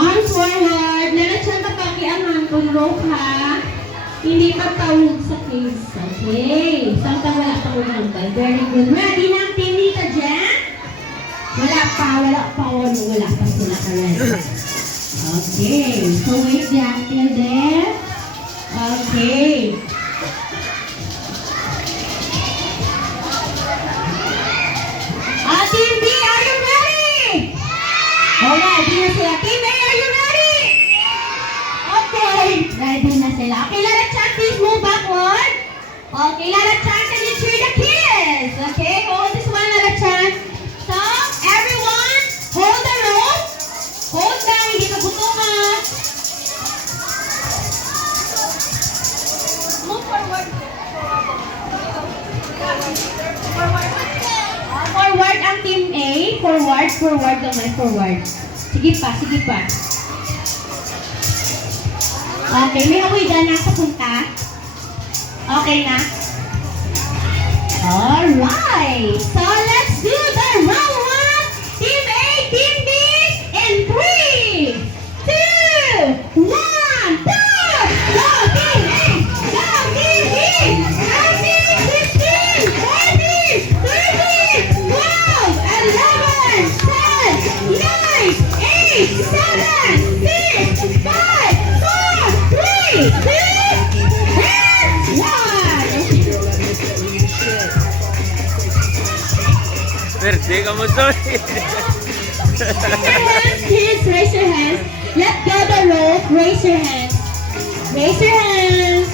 Arms forward. Lalatsan ka pakiangan kung rope ha. Hindi pa tawag sa case. Okay. Samtang wala pa kong hanggal. Very good. Ready na ang team dito dyan? Wala pa. Wala pa sila ka-ready. Okay. So wait lang till there. Okay. Team B, are you ready? Alright, ready na sila. Team A, are you ready? Okay, ready na sila. Okay, Lalatsan, please move backward. Okay, Lalatsan, can you cheer the kids? Okay, hold this one, Lalatsan. So, everyone, hold the rope. Hold lang, hindi ka butungan. Move forward. Forward ang team A. Forward naman, forward. Sige pa. Okay, may hawigan na sa punta. Okay na? Alright! So, let's do the round 1. Team A, Team B, in 3, 2, 1, go! Go, Team A! Go, Team B! Go, Team 15, 14, 13, 12, 11, 10, 9, 8, 7, 6, 5, 4, 3, 2, and 1. Verde, kamu soy. Kids, raise your hands. Let go the rope. Raise your hands. Raise your hands.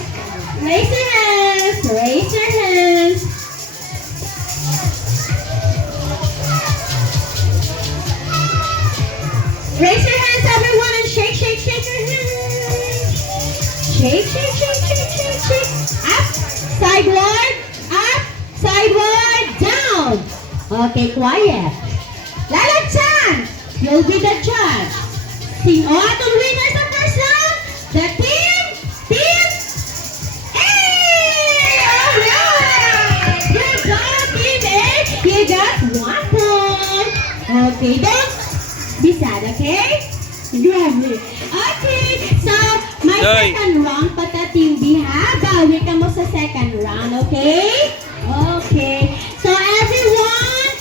Raise your hands. Raise your hands. Raise your hands, everyone, and shake your hands. Shake. Up, sideward, down. Okay, quiet. Lalatsan, you'll be the judge. Sino atong winner sa first round? The team A! Alright! Good job, Team A. You got 1 point. Okay, don't be sad, okay? Grabe. Okay, so my Joy. second round pata Team B ha. Bawi ka mo sa second round, okay? Okay. So everyone,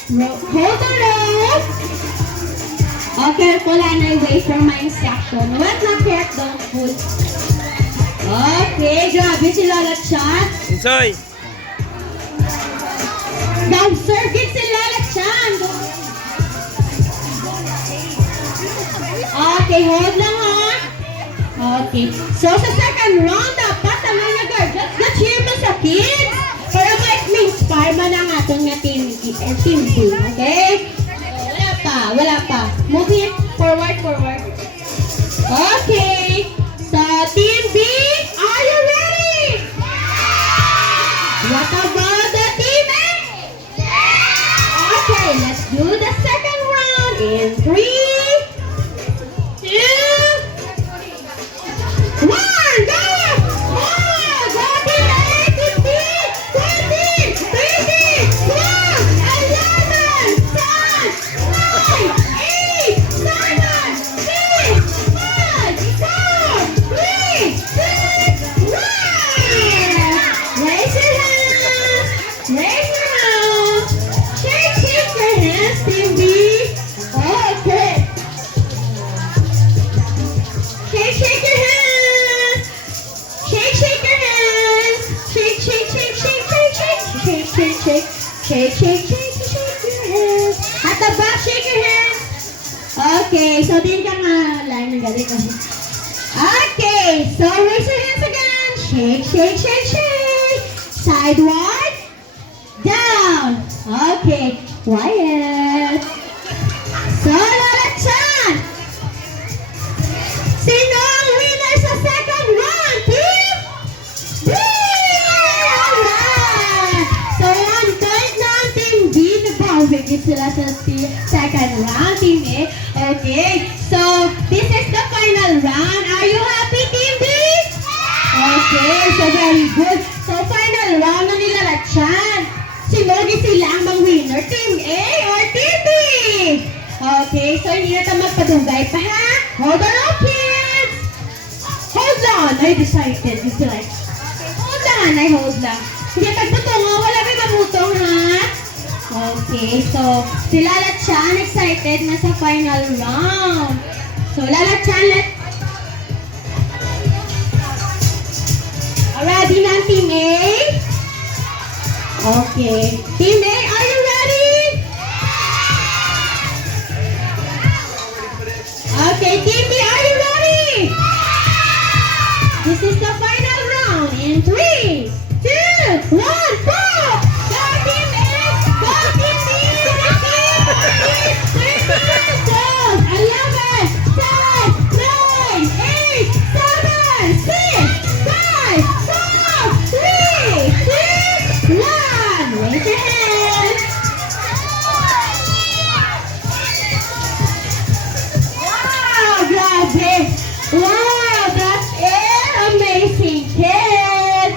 hold the rope. Okay, wala na i-wait for my instruction. What na correct, don't pull. Okay, grabe si Lalatsan. Soy. Down circuit si Lalatsan. Okay, hold lang ha. Okay. So sa second round, dapat ang mga guardians na cheer mo sa kids para ma-inspire man ang atong nga team B. Okay? Wala pa. Moving forward. Okay. So Team B, are you ready? What about the Team A? Okay, let's do the second round in 3, 2, 1, go! Go Team A, Team B, 20, 30, 12, 11, 10, 9, 8, 7, 6, 5, 4, 3, 2, 1. Raise your hands. Shake your hands, Team B. Okay. Shake your hands. Shake your hands. Shake your hands. At the back, shake your hands. Okay, so din ka nga line ng galing. Okay, so raise your hands again. Shake. Sideward, down. Okay, quiet. So, Lalatsan. Sino ang winner sa second round, Team B? Alright! So, 1 point na ang Team B. Nabawigit sila sa second round, Team A. Okay, so, this is the final round. Are you happy, Team B? Okay, so very good. So, final round na nila Lalatsan. Sinugi sila ang mga winner, Team A or Team B? Okay, so hindi na tayo magpadugay pa ha? Hold on. excited. It's like, hold lang, I hold lang. Sige, tagbutungo, wala may kabutong, ha? Okay, so, si Lalat Chan excited na sa final round. So, Lalat Chan, ready na ang Team A? Okay. Team A, are you ready? Okay, Team B, are you ready? This is the final round in 3, 2, 1, go! Go Team A! Go Team B! Repeat! 13, 12, 11, 10, 9, 8, 7, 6, 5, 4, 3, 2, 1. Raise your hand. Wow, grabe. Wow, that's it. Amazing kid.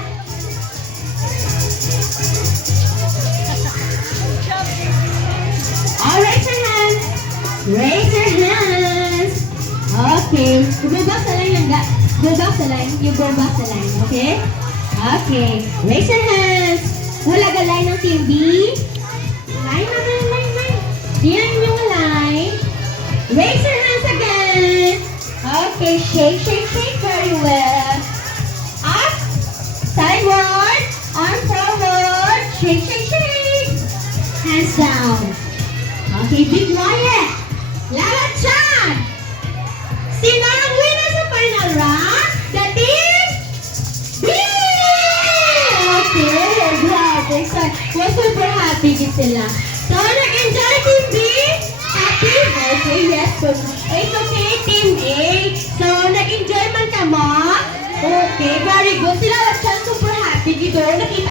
All raise your hands. Raise your hands. Okay. Go back sa line lang. Go back sa line. You go back sa line. Okay? Okay. Raise your hands. Wala ka line ng Team B. Line. Diyan yung line. Raise your hands again. Okay. Shake. Very well. Up. Sideward. Arm forward. Shake. Hands down. Okay. Be quiet. Lalat Chan. Sino ang winner sa final round? The Team B! Okay, grabe. So, super happy din sila. So, nag-enjoy Team B? Happy? Okay, yes. So, it's okay, Team A. So, nag-enjoy man ka mo? Okay, very good. Sila